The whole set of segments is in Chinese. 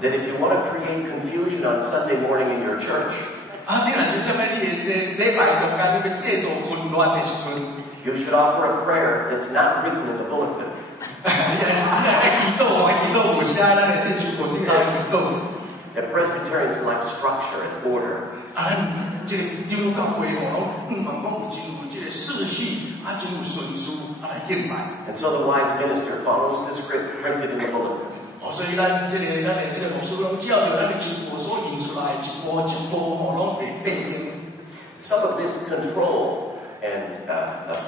that if you want to create confusion on Sunday morning in your church, you should offer a prayer that's not written in the bulletin. That Presbyterians like structure and order. And so the wise minister follows the script printed in the bulletin. Some of this control and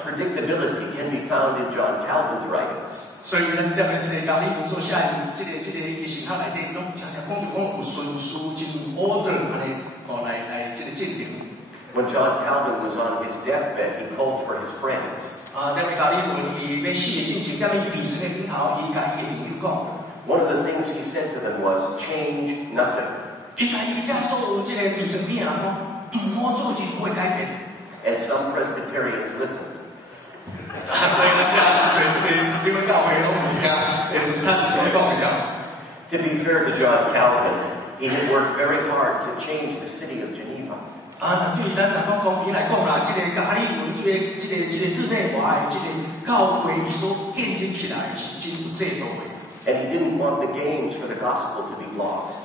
predictability can be found in John Calvin's writings. When John Calvin was on his deathbed, he called for his friends. One of the things he said to them was, change nothing. And some Presbyterians listened. To be fair to John Calvin, he had worked very hard to change the city of Geneva. And he didn't want the gains for the gospel to be lost.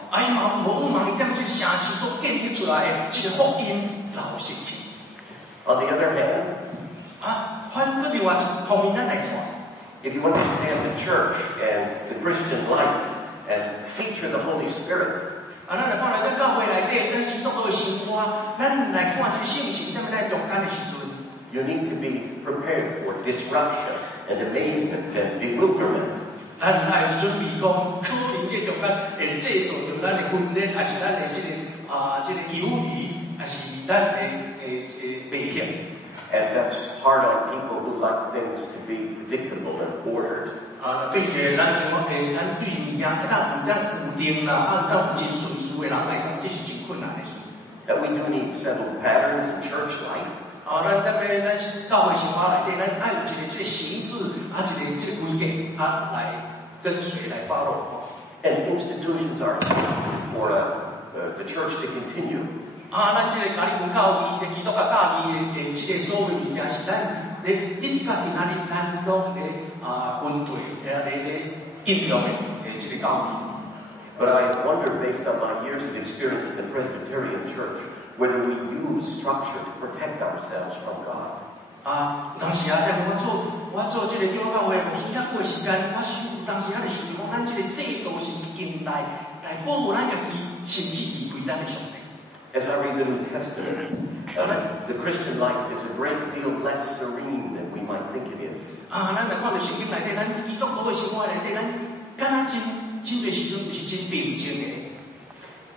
On the other hand, if you understand the church and the Christian life and feature the Holy Spirit, you need to be prepared for disruption and amazement and bewilderment. And that's hard on people who like things to be predictable and ordered. And we do need settled patterns in church life. And institutions are for the church to continue. But I wonder, based on my years of experience in the Presbyterian Church, whether we use structure to protect ourselves from God. As I read the New Testament, the Christian life is a great deal less serene than we might think it is.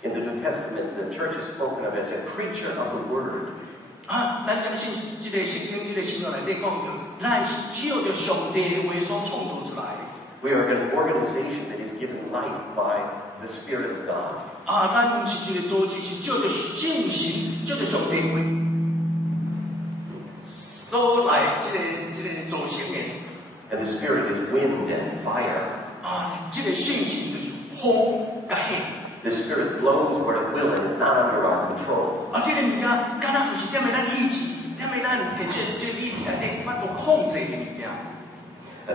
In the New Testament, the church is spoken of as a preacher of the word. We are an organization that is given life by the Spirit of God. And the Spirit is wind and fire. The Spirit blows where it will and is not under our control.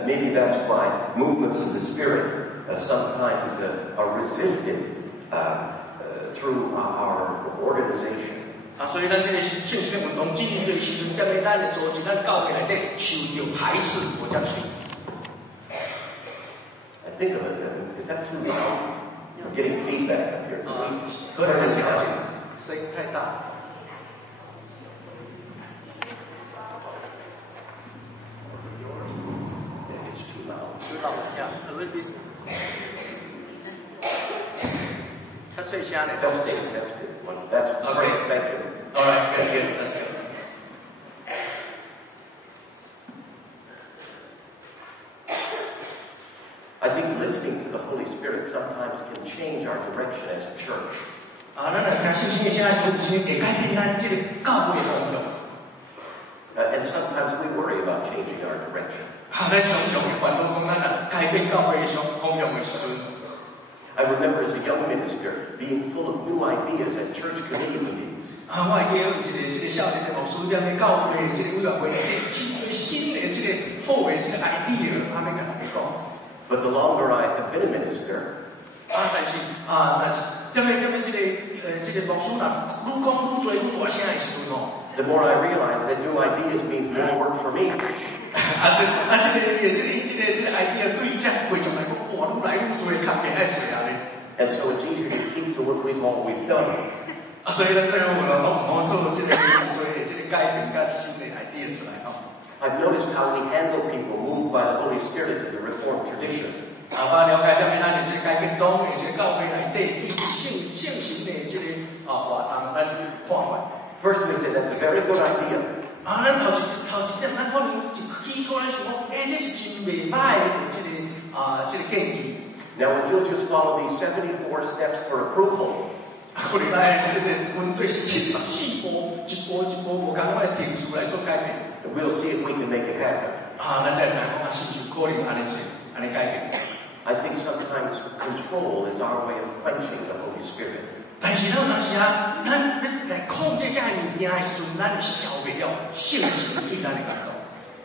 Maybe that's why movements of the Spirit sometimes are resisted through our organization. I think of it, is that too loud? You're getting feedback up here. It's too loud. Yeah, a little bit. Test it. That's great. Thank you. All right, good. That's good. I think listening to the Holy Spirit sometimes can change our direction as a church. And sometimes we worry about changing our direction. I remember as a young minister being full of new ideas at church committee meetings. 我会记得有一个少年的牧师踮咧教会这个委员会里面，真多新的这个好的这个 idea， 他们甲大家讲。But the longer I have been a minister, 但是踮咧这个牧师啦，愈讲愈多愈大声的时阵哦。 the more I realize that new ideas means more work for me. 这个 idea 对于这会众来讲，哇，愈来愈多，较变爱做啊咧。And so it's easier to keep to what we've always done. 所以咧，最后我们唔好做这个改变甲新的 idea 出来哦。 I've noticed how we handle people moved by the Holy Spirit to the Reformed tradition. 我了解踮咧咱的这个改变中的这个教会内底，对圣神的这个活动，咱看法。 First, we say that's a very good idea. 咱头一点，咱可能就起初来想，这是真袂歹的这个建议。 Now, if you'll just follow these 74 steps for approval, 可能咱针对74步，一步无共款的程序来做改变。 we'll see if we can make it happen. 咱才知讲是不是可能安尼做，安尼改变。 I think sometimes control is our way of quenching the Holy Spirit. 但是咱有时啊，咱来控制这个物件的时阵，咱会消灭了圣神对咱的感动。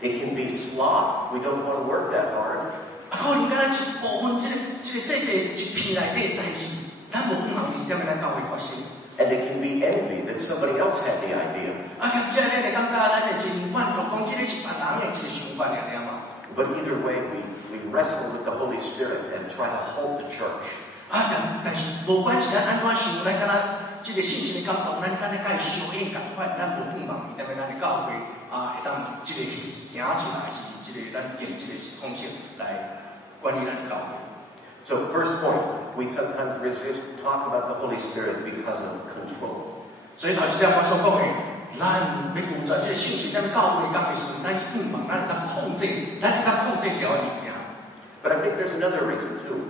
It can be sloth. We don't want to work that hard. 可能咱一部分这个细一片内底，但是咱无可能踮咧咱教会发生。 And it can be envy that somebody else had the idea. 即个咱会感觉咱会真满足，讲这个是别人的一个想法尔嘛。 But either way, we wrestle with the Holy Spirit and try to hold the church. 但是无管是咱安怎想，咱敢若这个信心的感动，咱敢若甲伊相应共款，咱无盼望踮咧咱的教会会当这个行出来，是这个咱用这个方式来管理咱的教会。 So, first point, we sometimes resist to talk about the Holy Spirit because of control. 所以头一点我所讲的，咱要负责这个信心，咱教会讲的时候，咱是盼望咱当控制，咱当控制掉的物件。 But I think there's another reason too.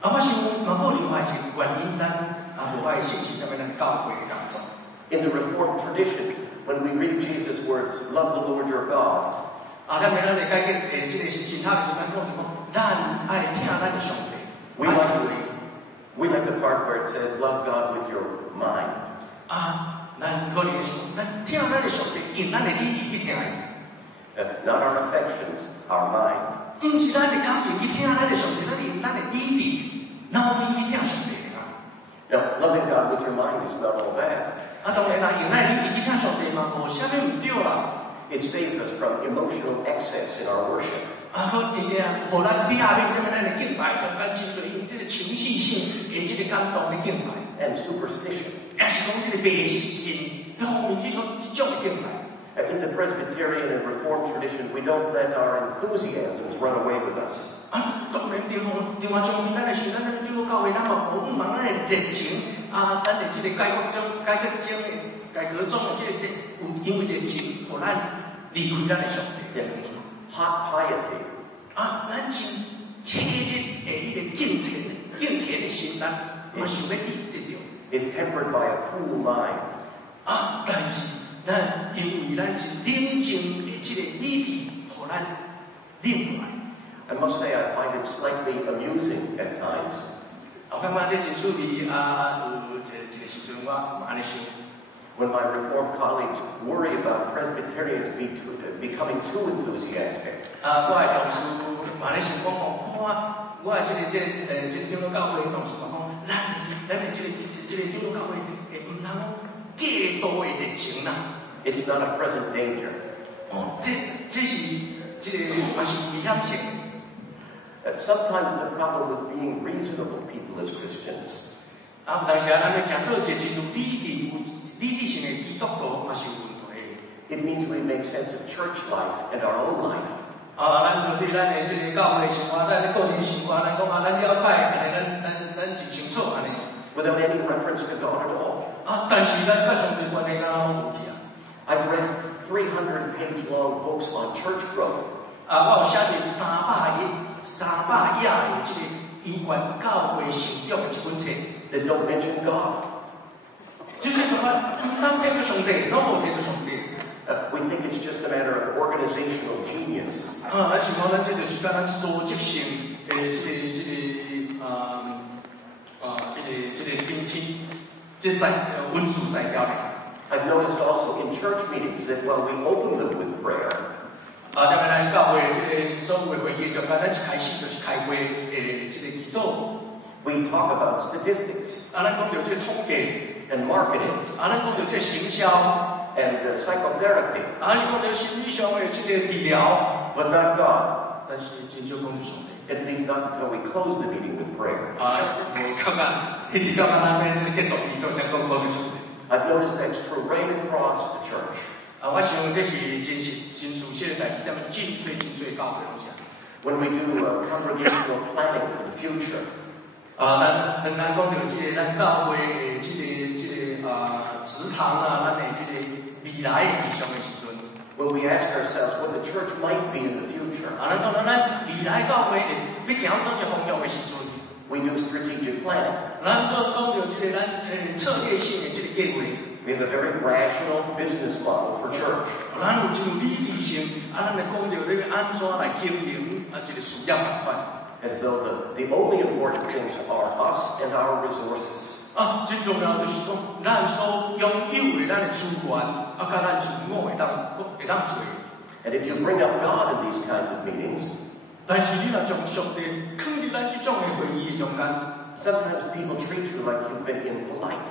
我想蛮好另外一个原因，咱无爱信心踮咧咱教会当中。 In the Reformed tradition, when we read Jesus' words, love the Lord your God, 踮咧咱的改革这个信仰的时候，咱讲爱听咱的上帝。 we like the part where it says, love God with your mind. 咱可能咱听咱的上帝，用咱的理智去听伊。 Not our affections, our mind. 唔是咱的感情去听咱的上帝，咱用咱的理智、脑筋去听上帝啊。 Now, loving God with your mind is not all bad. 当然啦，用咱的理智去听上帝嘛，无啥物唔对啦。 It saves us from emotional excess in our worship. 互咱里下面踮咧咱的敬拜中间真侪用这个情绪性的这个感动的敬拜， And superstition. 也是讲这个迷信，然后迄种的敬拜。 In the Presbyterian and Reformed tradition, we don't let our enthusiasms run away with us. 当然另外一方面，咱来想，咱基督教会，咱嘛无望咱的热情咱的这个改革中的这个因为热情，互咱离开咱的上帝。 Hot piety. 咱真切切的迄个敬虔的心，咱嘛想要得到。 Is tempered by a cool mind. 但是咱因为咱是冷静的这个理智，互咱冷下来。 I must say I find it slightly amusing at times. 我感觉这真趣味有一个时阵我安尼想。 When my Reformed colleagues worry about Presbyterians becoming too enthusiastic. 我的同事安尼想讲我的这个基督教会的同事讲，咱的这个基督教会唔通过度的热情啦。 It's not a present danger. 这是这个也是危险性。 Sometimes the problem with being reasonable people as Christians. 但是咱要讲做一个真有理智性的基督徒，嘛是有问题。 It means we make sense of church life and our own life. 咱对咱的这个教会生活，咱的个人生活，咱讲咱了解，咱真清楚安尼。 Without any reference to God at all. 但是咱甲上帝关系敢拢无去啊。 I've read 300-page-long books on church growth. 我有写着300页的这个有关教会成长的一本册。 That don't mention God. 就是什么？当这个上帝，拢无提到上帝。 We think it's just a matter of organizational genius. 咱想讲，咱这就是讲咱组织性这个这温书材料咧。I've noticed also in church meetings that while we open them with prayer, 当然咱教会这个所有的会议中间，咱一开始就是开会这个祈祷。we talk about statistics 咱讲到这个统计， and marketing 咱讲到这个行销， and psychotherapy, 是讲到心理上的这个治疗。 but not God. 但是真少讲到上帝。 At least not until we close the meeting with prayer. 我感觉一直到咱这个结束仪式才讲到上帝。 I've noticed that's true right across the church. 我想这是真属实的代志，咱们真最教会拢是。 When we do congregational planning for the future, 咱讲到这个咱教会的这个祠堂咱的这个未来的理想的时阵， when we ask ourselves what the church might be in the future, 咱讲咱未来教会要行到这方向的时阵， we do strategic planning. 咱做讲到这个咱策略性的这个计划。 We have a very rational business model for church. 咱有真理性，咱来讲到这个安怎来经营这个事业办法。 As though the only important things are us and our resources. 最重要就是讲，咱所拥有的咱的资源，甲咱自我会当做。 And if you bring up God in these kinds of meetings, 但是你若将上帝放伫咱这种的会议中间， sometimes people treat you like you've been impolite,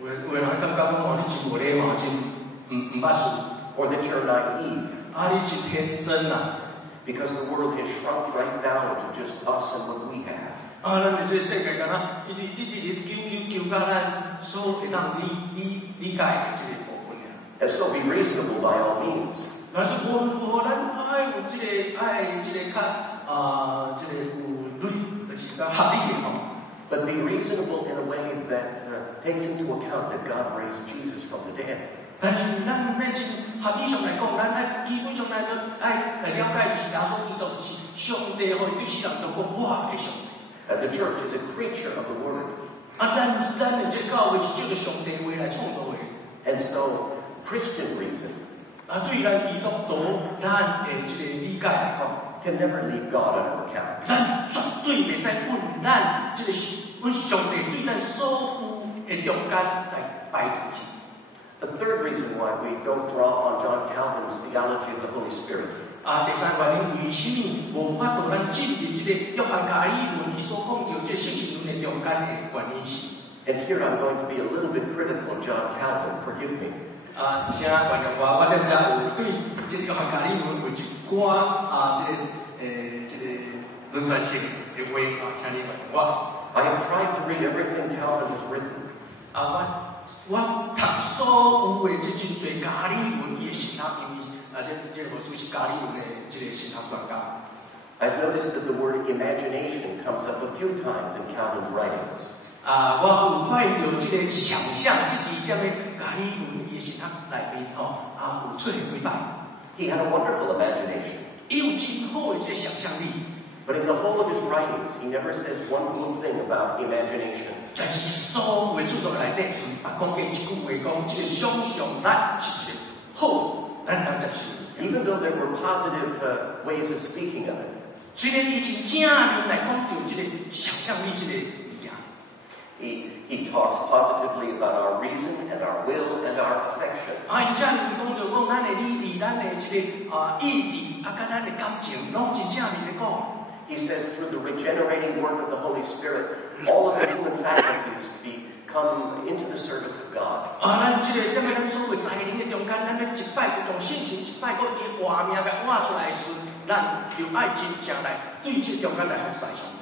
有人感觉讲你真无礼貌，真唔捌事， or that you're naive, 你真天真啊！ because the world has shrunk right down to just us and what we have. 咱的这个世界敢若一直求咱所会当理解的这个部分呀。 And so be reasonable by all means. 但是无论如何，咱爱有这个较这个有类，就是较合理的吼。 But be reasonable in a way that takes into account that God raised Jesus from the dead. 但是咱要真合理上来讲，咱爱基本上来了解是耶稣基督是上帝，互伊对世人都讲我的上帝。 The church is a creature of the Word. 咱的这教会是借着上帝话来创造的。 And so, Christian reason 对咱基督徒，咱的这个理解来讲， can never leave God out of account. 咱绝对袂使问咱这个阮上帝对咱所有的中间来摆进去。 The third reason why we don't draw on John Calvin's theology of the Holy Spirit 第三原因为什么无法度咱进入这个约翰加尔文伊所讲到这圣经论的中间的原因是。 and here I'm going to be a little bit critical of John Calvin, forgive me. 请原谅我了解有对这个约翰加尔文有一寡这个论断性的话请你原谅我。 I have tried to read everything Calvin has written, 我读所有的这真侪加尔文伊的神学，因为这个书是加尔文的这个神学专家。 I've noticed that the word imagination comes up a few times in Calvin's writings. 我有看到这个想象这几点的加尔文伊的神学内面有出现几摆。 He had a wonderful imagination, 伊有真好的这个想象力。 but in the whole of his writings, he never says one good thing about imagination. 但是所有的著作内底，讲过一句话，讲这个想象力是一个好，咱接受。 Even though there were positive ways of speaking of it, 虽然伊真正面来讲到这个想象力这个物件， he talks positively about our reason and our will and our affection. 伊正面讲到讲咱的理智、咱的这个意志，甲咱的感情，拢真正面来讲。 He says through the regenerating work of the Holy Spirit, all of the human faculties come into the service of God. 咱这个咱所有才能的中间，咱要一摆就从信心一摆，个伊画面甲画出来时，咱就爱真正来对这中间来服侍上帝。